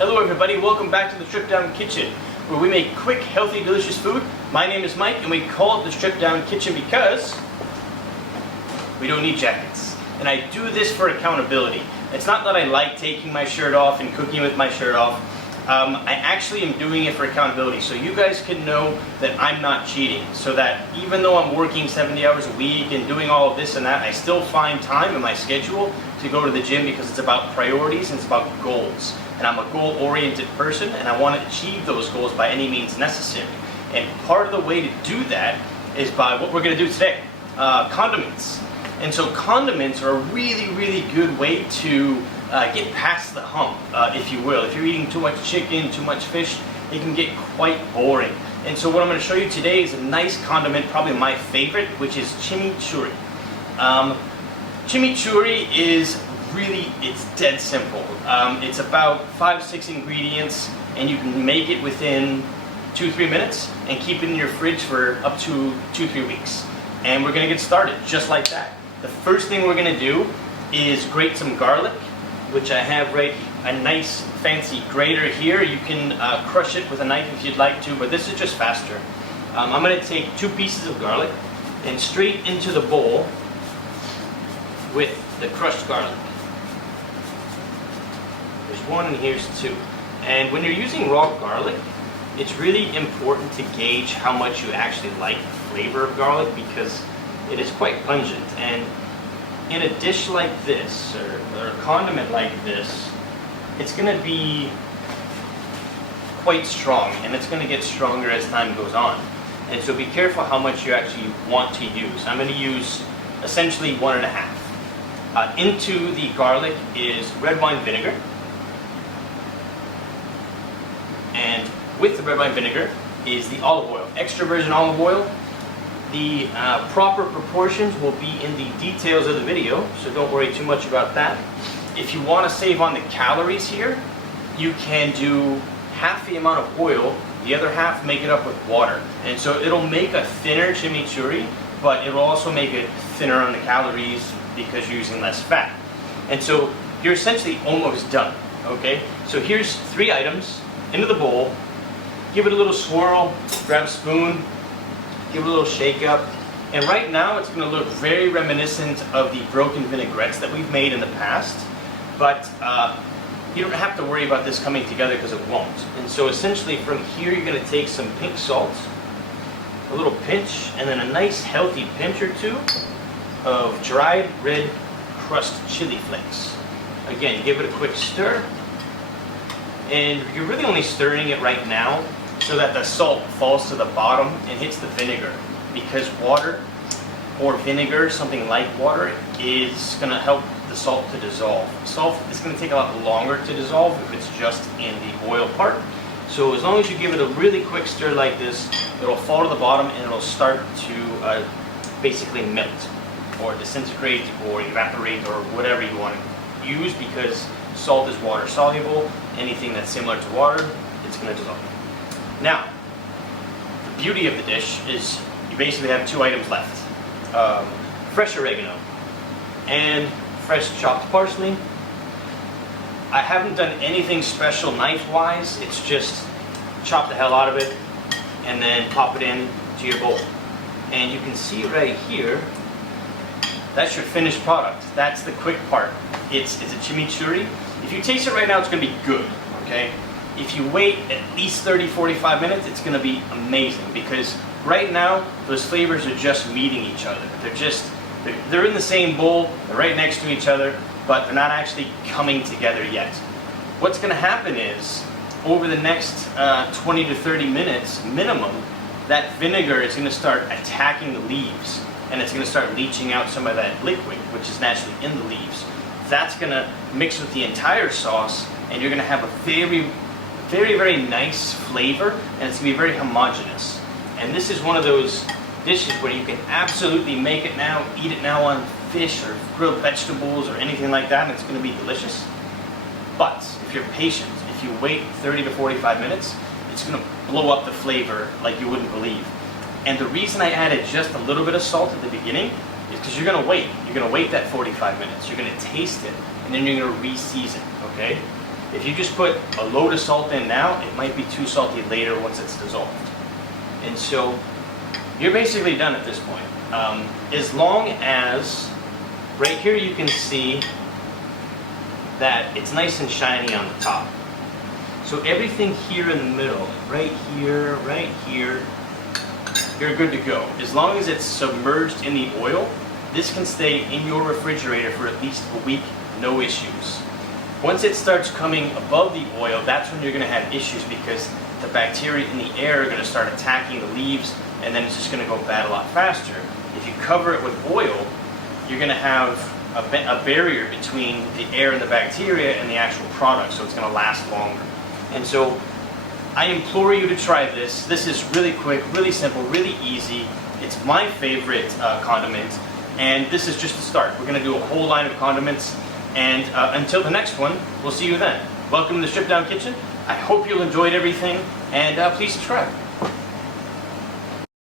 Hello everybody, welcome back to the Strip Down Kitchen, where we make quick, healthy, delicious food. My name is Mike, and we call it the Strip Down Kitchen because we don't need jackets. And I do this for accountability. It's not that I like taking my shirt off and cooking with my shirt off. I actually am doing it for accountability, so you guys can know that I'm not cheating, so that even though I'm working 70 hours a week and doing all of this and that, I still find time in my schedule to go to the gym because it's about priorities and it's about goals. And I'm a goal-oriented person, and I want to achieve those goals by any means necessary. And part of the way to do that is by what we're going to do today, condiments. And so condiments are a really, really good way to get past the hump, if you will. If you're eating too much chicken, too much fish, it can get quite boring. And so what I'm going to show you today is a nice condiment, probably my favorite, which is chimichurri. Chimichurri is it's dead simple. It's about 5-6 ingredients, and you can make it within 2-3 minutes and keep it in your fridge for up to 2-3 weeks. And we're going to get started just like that. The first thing we're going to do is grate some garlic, which I have a nice fancy grater here. You can crush it with a knife if you'd like to, but this is just faster. I'm going to take 2 pieces of garlic and straight into the bowl with the crushed garlic. There's 1 and here's 2. And when you're using raw garlic, it's really important to gauge how much you actually like the flavor of garlic, because it is quite pungent. And in a dish like this, or a condiment like this, it's going to be quite strong, and it's going to get stronger as time goes on. And so be careful how much you actually want to use. I'm going to use essentially 1.5. Into the garlic is red wine vinegar. And with the red wine vinegar is the olive oil, extra virgin olive oil. The proper proportions will be in the details of the video, so don't worry too much about that. If you want to save on the calories here, you can do half the amount of oil, the other half make it up with water. And so it'll make a thinner chimichurri, but it will also make it thinner on the calories because you're using less fat. And so you're essentially almost done, okay? So here's 3 items into the bowl. Give it a little swirl, grab a spoon, give it a little shake up, and right now it's going to look very reminiscent of the broken vinaigrettes that we've made in the past, but you don't have to worry about this coming together because it won't. And so essentially from here you're going to take some pink salt, a little pinch, and then a nice healthy pinch or 2 of dried red crushed chili flakes. Again, give it a quick stir, and you're really only stirring it right now so that the salt falls to the bottom and hits the vinegar, because water or vinegar, something like water, is going to help the salt to dissolve. Salt is going to take a lot longer to dissolve if it's just in the oil part. So as long as you give it a really quick stir like this, it'll fall to the bottom and it'll start to basically melt or disintegrate or evaporate or whatever you want to use, because salt is water soluble. Anything that's similar to water, it's going to dissolve. Now, the beauty of the dish is you basically have 2 items left. Fresh oregano and fresh chopped parsley. I haven't done anything special knife-wise. It's just chop the hell out of it and then pop it in to your bowl. And you can see right here, that's your finished product. That's the quick part. It's a chimichurri. If you taste it right now, it's going to be good, okay? If you wait at least 30-45 minutes, it's going to be amazing, because right now those flavors are just meeting each other. They're in the same bowl, they're right next to each other, but they're not actually coming together yet. What's going to happen is, over the next 20 to 30 minutes minimum, that vinegar is going to start attacking the leaves, and it's going to start leaching out some of that liquid, which is naturally in the leaves. That's going to mix with the entire sauce, and you're going to have a very, very, very nice flavor, and it's going to be very homogeneous. And this is one of those dishes where you can absolutely make it now, eat it now on fish or grilled vegetables or anything like that, and it's going to be delicious. But if you're patient, if you wait 30 to 45 minutes, it's going to blow up the flavor like you wouldn't believe. And the reason I added just a little bit of salt at the beginning is because you're going to wait. You're going to wait that 45 minutes. You're going to taste it, and then you're going to re-season, okay? If you just put a load of salt in now, it might be too salty later once it's dissolved. And so you're basically done at this point. As long as, right here you can see that it's nice and shiny on the top. So everything here in the middle, right here, you're good to go. As long as it's submerged in the oil, this can stay in your refrigerator for at least a week, no issues. Once it starts coming above the oil, that's when you're going to have issues because the bacteria in the air are going to start attacking the leaves, and then it's just going to go bad a lot faster. If you cover it with oil, you're going to have a barrier between the air and the bacteria and the actual product, so it's going to last longer. And so I implore you to try this. This is really quick, really simple, really easy. It's my favorite condiment, and this is just the start. We're going to do a whole line of condiments, and until the next one, we'll see you then. Welcome to the Stripped Down Kitchen. I hope you enjoyed everything, and please subscribe.